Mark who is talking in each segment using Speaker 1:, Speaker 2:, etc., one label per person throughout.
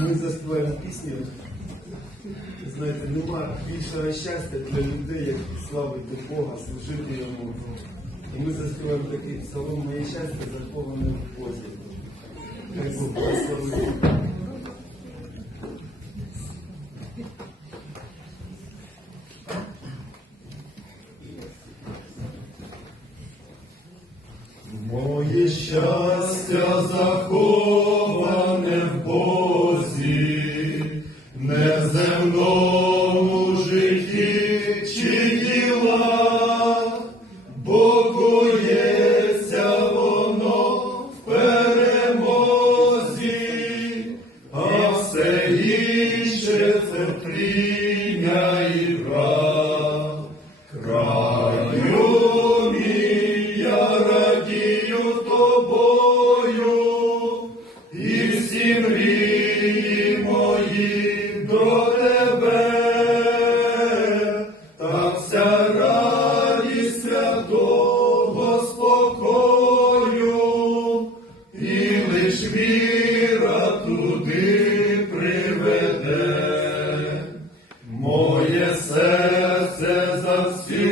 Speaker 1: Ми заспіваємо пісню. Знаєте, нема більшого щастя для людей, як славити Бога, служити йому. І ми заспіваємо такий псалом моє щастя заховане в Бозі. Хай Бог благословить. Моє щастя заховане лиш віра туди приведе. Моє серце завсіди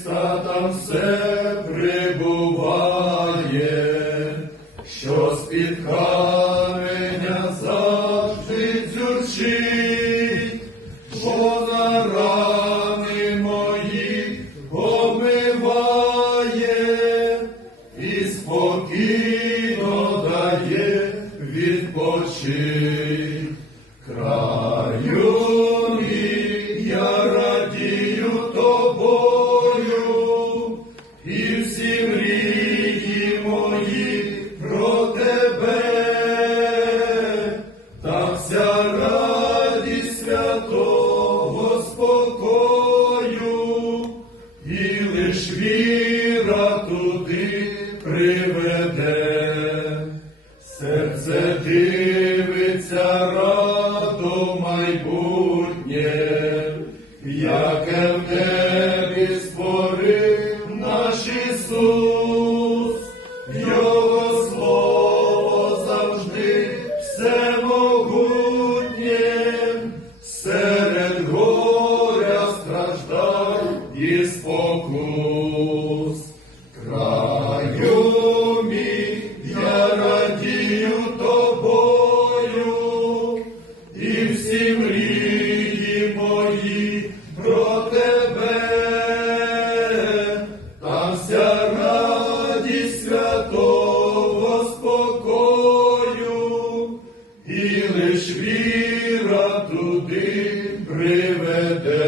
Speaker 1: чиста там все прибуває, що з-під каменя завжди дзюрчить, що на рани мої омиває і спокійно дає відпочить. Краю віра туди приведе. Серце дивиться радо майбутнє, яке в небі туди приведе.